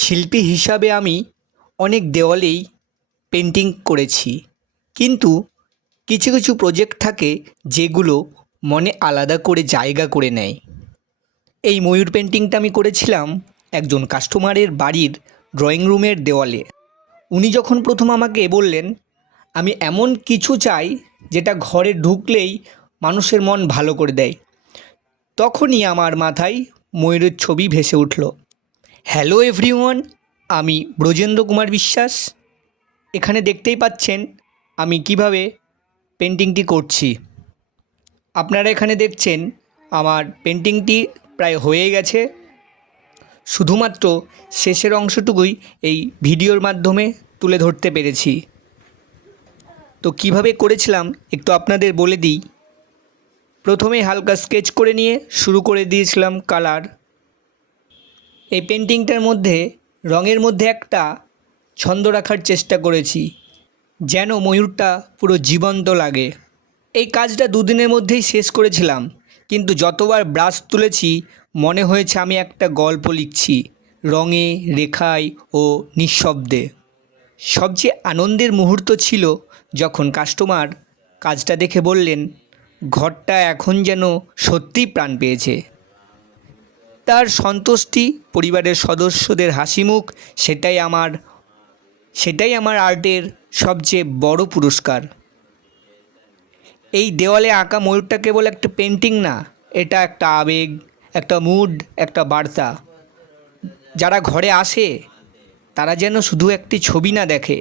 শিল্পী হিসাবে আমি অনেক দেওয়ালেই পেন্টিং করেছি, কিন্তু কিছু কিছু প্রজেক্ট থাকে যেগুলো মনে আলাদা করে জায়গা করে নেয়। এই ময়ূর পেন্টিংটা আমি করেছিলাম একজন কাস্টমারের বাড়ির ড্রয়িং রুমের দেওয়ালে। উনি যখন প্রথম আমাকে বললেন আমি এমন কিছু চাই যেটা ঘরে ঢুকলেই মানুষের মন ভালো করে দেয়, তখনই আমার মাথায় ময়ূরের ছবি ভেসে উঠল। হ্যালো এভরিওয়ান, আমি ব্রজেন্দ্র কুমার বিশ্বাস। এখানে দেখতেই পাচ্ছেন আমি কিভাবে পেন্টিংটি করছি। আপনারা এখানে দেখছেন আমার পেন্টিংটি প্রায় হয়ে গেছে, শুধুমাত্র শেষের অংশটুকুই এই ভিডিওর মাধ্যমে তুলে ধরতে পেরেছি। তো কিভাবে করেছিলাম একটু আপনাদের বলে দিই। প্রথমে হালকা স্কেচ করে নিয়ে শুরু করে দিয়েছিলাম কালার। এই পেন্টিংটার মধ্যে রঙের মধ্যে একটা ছন্দ রাখার চেষ্টা করেছি যেন ময়ূরটা পুরো জীবন্ত লাগে। এই কাজটা দুদিনের মধ্যেই শেষ করেছিলাম, কিন্তু যতবার ব্রাশ তুলেছি মনে হয়েছে আমি একটা গল্প লিখছি, রঙে, রেখায় ও নিঃশব্দে। সবচেয়ে আনন্দের মুহূর্ত ছিল যখন কাস্টমার কাজটা দেখে বললেন ঘরটা এখন যেন সত্যিই প্রাণ পেয়েছে। তার সন্তুষ্টি, পরিবারের সদস্যদের হাসিমুখ, সেটাই আমার আর্টের সবচেয়ে বড় পুরস্কার। এই দেওয়ালে আঁকা ময়ূরটা কেবল একটা পেন্টিং না, এটা একটা আবেগ, একটা মুড, একটা বার্তা। যারা ঘরে আসে তারা যেন শুধু একটি ছবি না দেখে,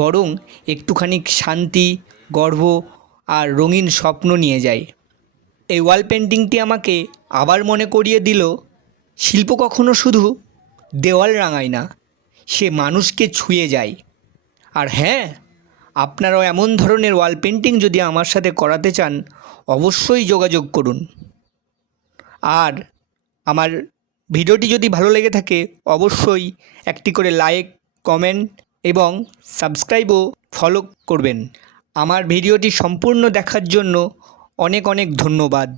বরং একটুখানি শান্তি, গর্ব আর রঙিন স্বপ্ন নিয়ে যায়। এই ওয়াল পেন্টিংটি আমাকে আবার মনে করিয়ে দিল শিল্প কখনো শুধু দেওয়াল রাঙায় না, সে মানুষকে ছুঁয়ে যায়। আর হ্যাঁ, আপনারাও এমন ধরনের ওয়াল পেন্টিং যদি আমার সাথে করাতে চান অবশ্যই যোগাযোগ করুন। আর আমার ভিডিওটি যদি ভালো লেগে থাকে অবশ্যই একটি করে লাইক, কমেন্ট এবং সাবস্ক্রাইবও ফলো করবেন। আমার ভিডিওটি সম্পূর্ণ দেখার জন্য অনেক অনেক ধন্যবাদ।